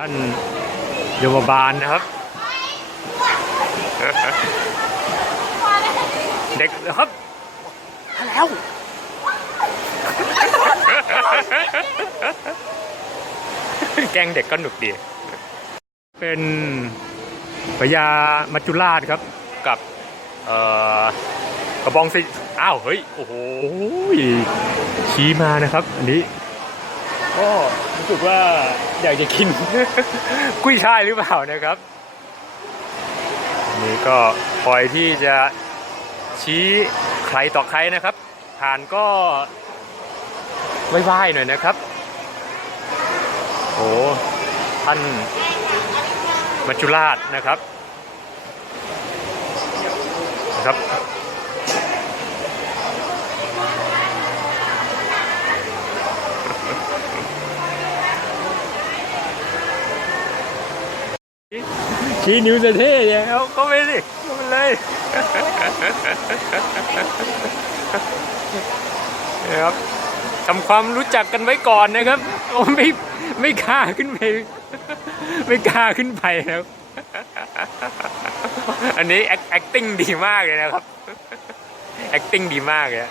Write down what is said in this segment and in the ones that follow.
ท่านโยมบาลนะครับ เด็กนะครับมาแล้วแกล้งเด็กก็หนุกดี เป็นพญามัจจุราชครับ กับเอ่อกระบองสิอ้าว เฮ้ย โอ้โหชี้มานะครับ อันนี้ก็รู้ สึกว่าอยากจะกิน กุ้ยช่ายหรือเปล่านะครับ นี่ก็คอยที่จะชี้ใครต่อใครนะครับ ผ่านก็ไหว้ๆหน่อยนะครับโอ้ท่านมัจจุราชนะครับนะครับ ชี้นิ้วจะเท่แล้วก็ไม่ดิก็ไปเลยนะครับทำความรู้จักกันไว้ก่อนนะครับโอ้ไม่ไม่กล้าขึ้นไปไม่กล้าขึ้นไปแล้วอันนี้ acting ดีมากเลยนะครับ acting ดีมากเลย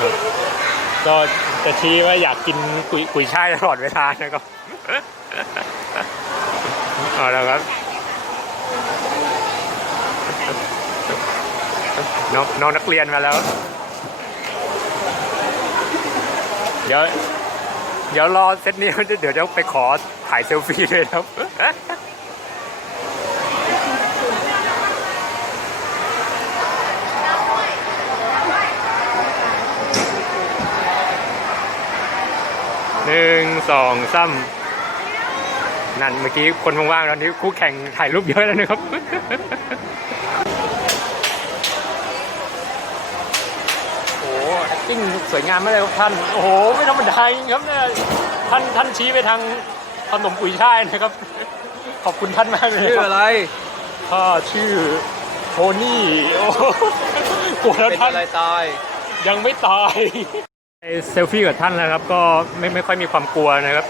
อ ก็จะชี้ว่าอยากกินกุยกุยช่ายตลอดเวลานะครับเอาแล้วครับน้องน้องนักเรียนมาแล้ว เดี๋ยว เดี๋ยวรอเซตนี้เดี๋ยวจะไปขอถ่ายเซลฟี่ด้วยครับ หนึ่ง สองสามนั่นเมื่อกี้คนว่างๆตอนนี้คู่แข่งถ่ายรูปเยอะแล้วนะครับโอ้โห acting สวยงามมากเลยครับท่าน โอ้โห ไม่ธรรมดาจริงครับเนี่ยท่านท่านชี้ไปทางขนมกุยช่ายนะครับ ขอบคุณท่านมากเลยชื่อครับอะไรข้าชื่อโทนี่โอ้โหกลัวแล้วเป็นท่านอะไรตาย ยังไม่ตาย เซลฟี่กับท่านแล้วครับ ก็ไม่ไม่ค่อยมีความกลัวนะครับ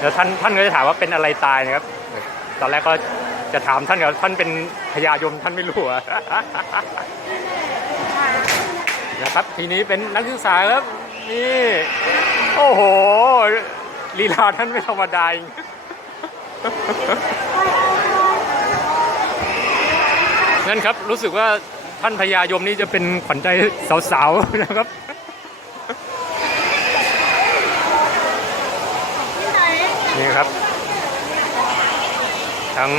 แล้วท่านท่านก็จะถามว่าเป็นอะไรตายนะครับ ตอนแรกก็จะถามท่านกับท่านเป็นพญายมท่านไม่รู้อะนะครับ ทีนี้เป็นนักศึกษาครับนี่โอ้โหลีลาท่านไม่ธรรมดาจริงนั่นครับรู้สึกว่า ท่านพญายมนี่จะเป็นขวัญใจสาวๆนะครับนี่ครับ ทั้ง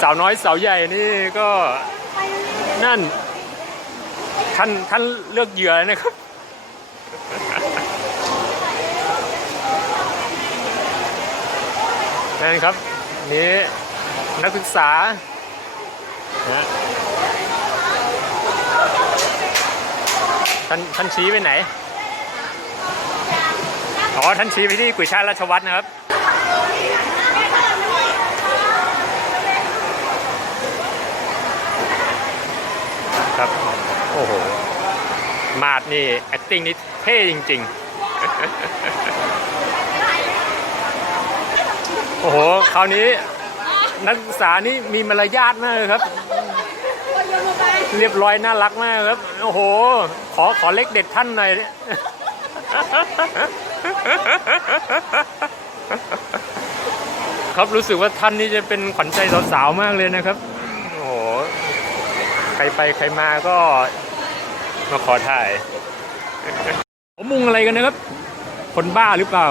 สาวน้อยสาวใหญ่นี่ก็นั่นท่านท่านเลือกเหยื่อนะครับนั่นครับ นี่นักศึกษา นะท่านท่านชี้ไปไหน อ๋อ ท่านชี้ไปที่กุยช่ายราชวัตรนะครับ ครับ โอ้โห มาดนี่ acting นี่เท่จริง ๆ โอ้โห คราวนี้ นักศึกษานี่มีมารยาทมากเลยครับ เรียบร้อยน่ารักมากครับ โอ้โห ขอขอเลขเด็ดท่านหน่อยครับรู้สึกว่าท่านนี่จะเป็นขวัญใจสาวๆมากเลยนะครับ โอ้โห ใครไปใครมาก็มาขอถ่ายผมมุงอะไรกันนะครับ คนบ้าหรือเปล่า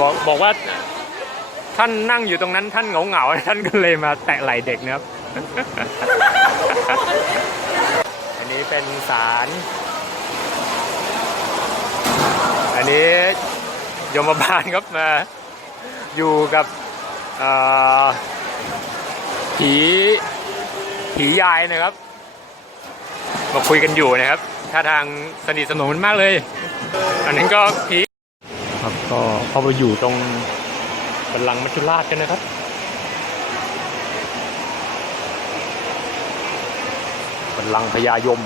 บอกบอกว่าท่านนั่งอยู่ตรงนั้นท่านเหงาเหงาท่านก็เลยมาแตะไหล่เด็กนะครับ อันนี้เป็นศาลอันนี้ยมบาลครับมาอยู่กับผีผียายนะครับ มาคุยกันอยู่นะครับท่าทางสนิทสนมกันมากเลย อันนั้นก็พีครับก็เข้าไปอยู่ตรงบัลลังก์มัจจุราชกันนะครับบัลลังก์พญายม